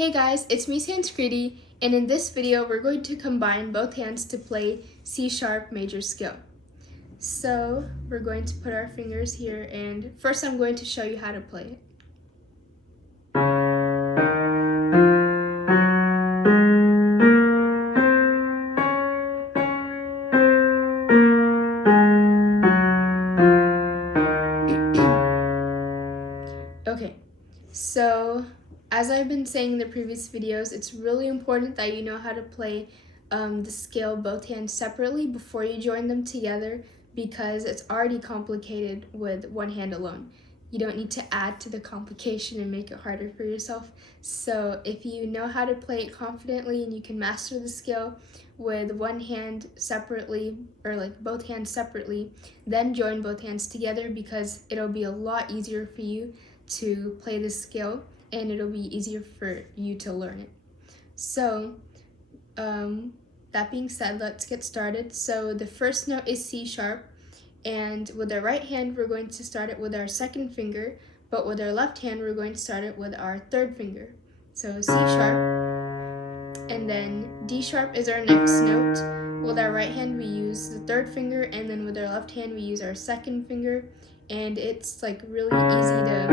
Hey guys, it's me Sanskriti, and in this video we're going to combine both hands to play C# major scale. So we're going to put our fingers here, and first I'm going to show you how to play it. Okay, so as I've been saying in the previous videos, it's really important that you know how to play the scale both hands separately before you join them together, because it's already complicated with one hand alone. You don't need to add to the complication and make it harder for yourself. So if you know how to play it confidently and you can master the scale with one hand separately, or like both hands separately, then join both hands together, because it'll be a lot easier for you to play this scale and it'll be easier for you to learn it. So that being said, let's get started. So the first note is C#, and with our right hand we're going to start it with our second finger, but with our left hand we're going to start it with our third finger. So C#, and then D# is our next note. With our right hand we use the third finger, and then with our left hand we use our second finger, and it's like really easy to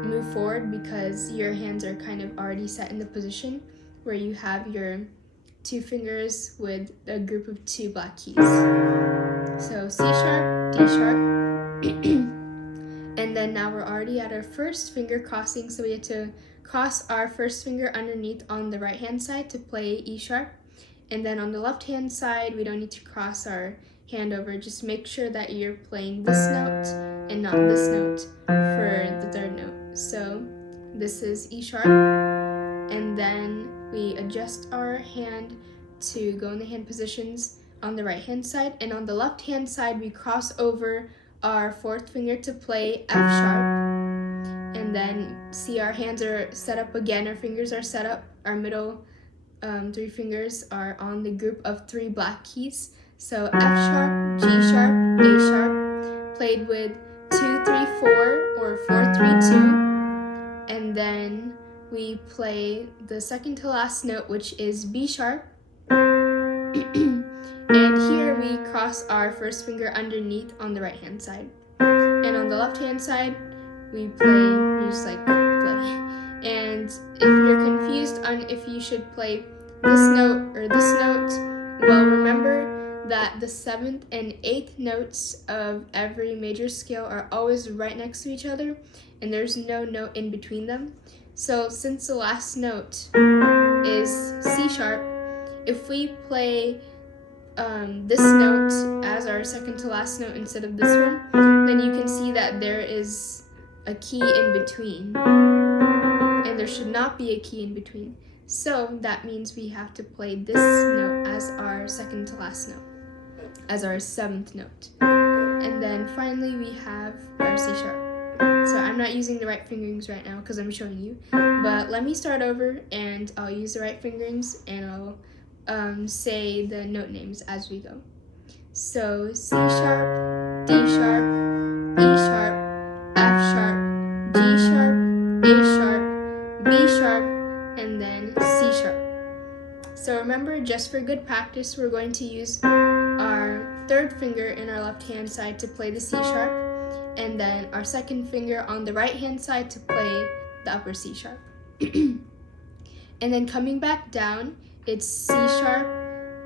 move forward because your hands are kind of already set in the position where you have your two fingers with a group of two black keys. So C#, D#, and then now we're already at our first finger crossing, so we have to cross our first finger underneath on the right hand side to play E#, and then on the left hand side we don't need to cross our hand over. Just make sure that you're playing this note and not this note for the third note. So this is E#, and then we adjust our hand to go in the hand positions on the right hand side, and on the left hand side we cross over our fourth finger to play F#, and then see our hands are set up again, our fingers are set up, our middle three fingers are on the group of three black keys. So F#, G#, A#, played with 2, 3, 4 or 4, 3, 2, and then we play the second to last note, which is B#, and here we cross our first finger underneath on the right hand side, and on the left hand side we play, you just like play. And if you're confused on if you should play this note or this note, well, remember that the 7th and 8th notes of every major scale are always right next to each other, and there's no note in between them. So since the last note is C#, if we play this note as our second to last note instead of this one, then you can see that there is a key in between, and there should not be a key in between. So that means we have to play this note as our second to last note, as our 7th note. And then finally we have our C#. So I'm not using the right fingerings right now because I'm showing you, but let me start over and I'll use the right fingerings and I'll say the note names as we go. So C#, D#, E#, F#, G#, A#, B#, and then C#. So remember, just for good practice, we're going to use our third finger in our left hand side to play the C#, and then our second finger on the right hand side to play the upper C#. And then coming back down, it's C#,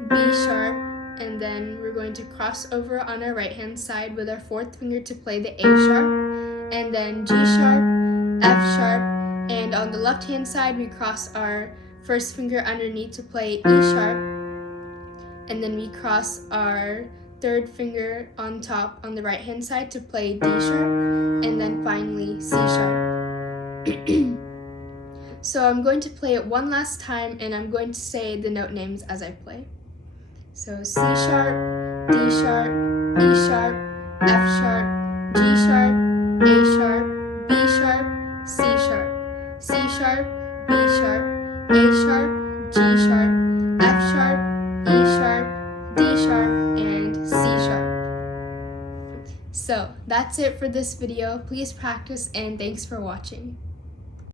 B#, and then we're going to cross over on our right hand side with our fourth finger to play the A#, and then G#, F#, and on the left hand side we cross our first finger underneath to play E#, and then we cross our third finger on top on the right hand side to play D#, and then finally C#. So I'm going to play it one last time, and I'm going to say the note names as I play. So C#, D#, E#, F#, G#, A#, B#, C#, C#, B#, A#, G#, F#, E#, D#, and C#. So that's it for this video. Please practice, and thanks for watching.